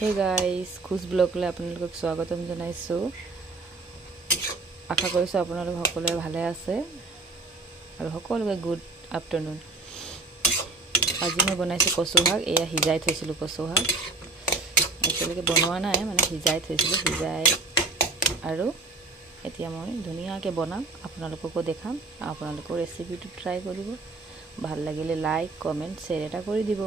Hey guys, খুজ ব্লগলৈ আপোনালোকক স্বাগতম জনাইছোঁ। আশা কৰিছোঁ আপোনালোক সকলোৱে ভালে আছে আৰু সকলোকে গুড আফটাৰনুন। আজি মই বনাইছোঁ কচু শাক। এয়া সিজাই থৈছিলোঁ কচু শাক। এতিয়ালৈকে বনোৱা নাই, মানে সিজাই থৈছিলোঁ। আৰু এতিয়া মই ধুনীয়াকৈ বনাম, আপোনালোককো দেখাম। আপোনালোকৰ ৰেচিপিটো ট্ৰাই কৰিব। ভাল লাগিলে লাইক কমেণ্ট শ্বেয়াৰ এটা কৰি দিব।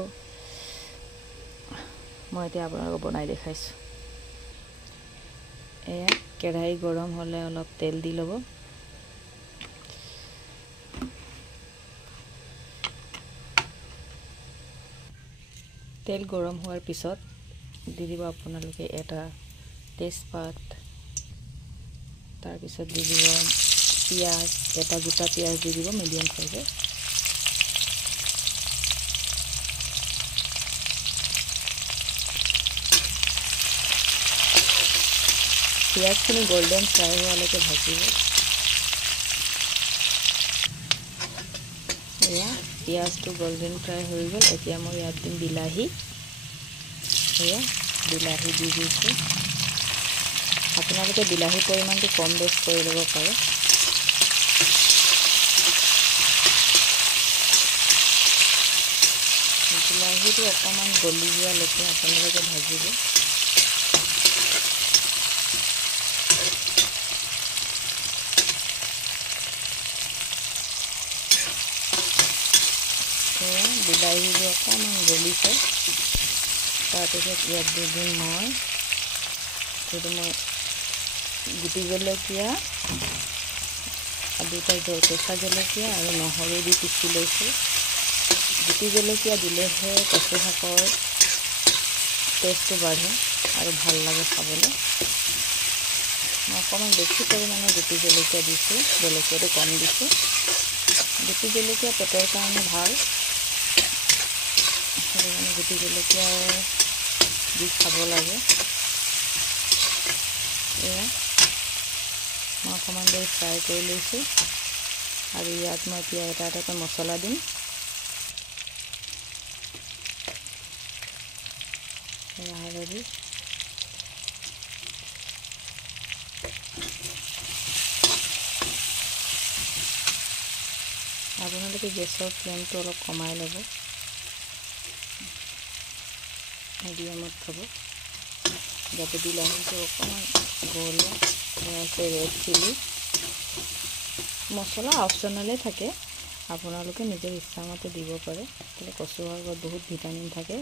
মই এতিয়া আপোনালোকক বনাই দেখাইছোঁ। এয়া কেৰাহী গৰম হ'লে অলপ তেল দি ল'ব। তেল গৰম হোৱাৰ পিছত দি দিব আপোনালোকে এটা তেজপাত, তাৰপিছত দি দিব পিঁয়াজ, এটা গোটা পিঁয়াজ দি দিব মিডিয়াম সাইজৰ। পিঁয়াজখিনি গোল্ডেন ফ্ৰাই হোৱালৈকে ভাজিব। এয়া পিঁয়াজটো গোল্ডেন ফ্ৰাই হৈ গ'ল। এতিয়া মই ইয়াত দিম বিলাহী। এয়া বিলাহী দি দিছোঁ। আপোনালোকে বিলাহীৰ পৰিমাণটো কম বেছ কৰি ল'ব পাৰে। বিলাহীটো অকণমান গলি যোৱালৈকে আপোনালোকে ভাজিব। বিলাহীবোৰ অকণমান গলিছে। তাৰপিছত ইয়াত দি দিম মই গুটি জলকীয়া, দুটা কেঁচা জলকীয়া আৰু নহৰু দি পিচি লৈছোঁ। গুটি জলকীয়া দিলেহে কচু শাকৰ টেষ্টটো বাঢ়ে আৰু ভাল লাগে খাবলৈ। মই অকণমান বেছি পৰিমাণে গুটি জলকীয়া দিছোঁ, জলকীয়াটো কম দিছোঁ। গুটি জলকীয়া পেটৰ কাৰণে ভাল, সেইকাৰণে গুটি জলকীয়া দি খাব লাগে। এয়া মই অকণমান দেৰি ফ্ৰাই কৰি লৈছোঁ আৰু ইয়াত মই এতিয়া এটা এটাকৈ মছলা দিম। হালধি, আপোনালোকে গেছৰ ফ্লেমটো অলপ কমাই ল'ব, মিডিয়ামত থ'ব, যাতে বিলাহীটো অকণমান গলে। আছে ৰেড চিলি মছলা অপশ্যনেলে থাকে, আপোনালোকে নিজৰ ইচ্ছামতে দিব পাৰে। কচু শাকত বহুত ভিটামিন থাকে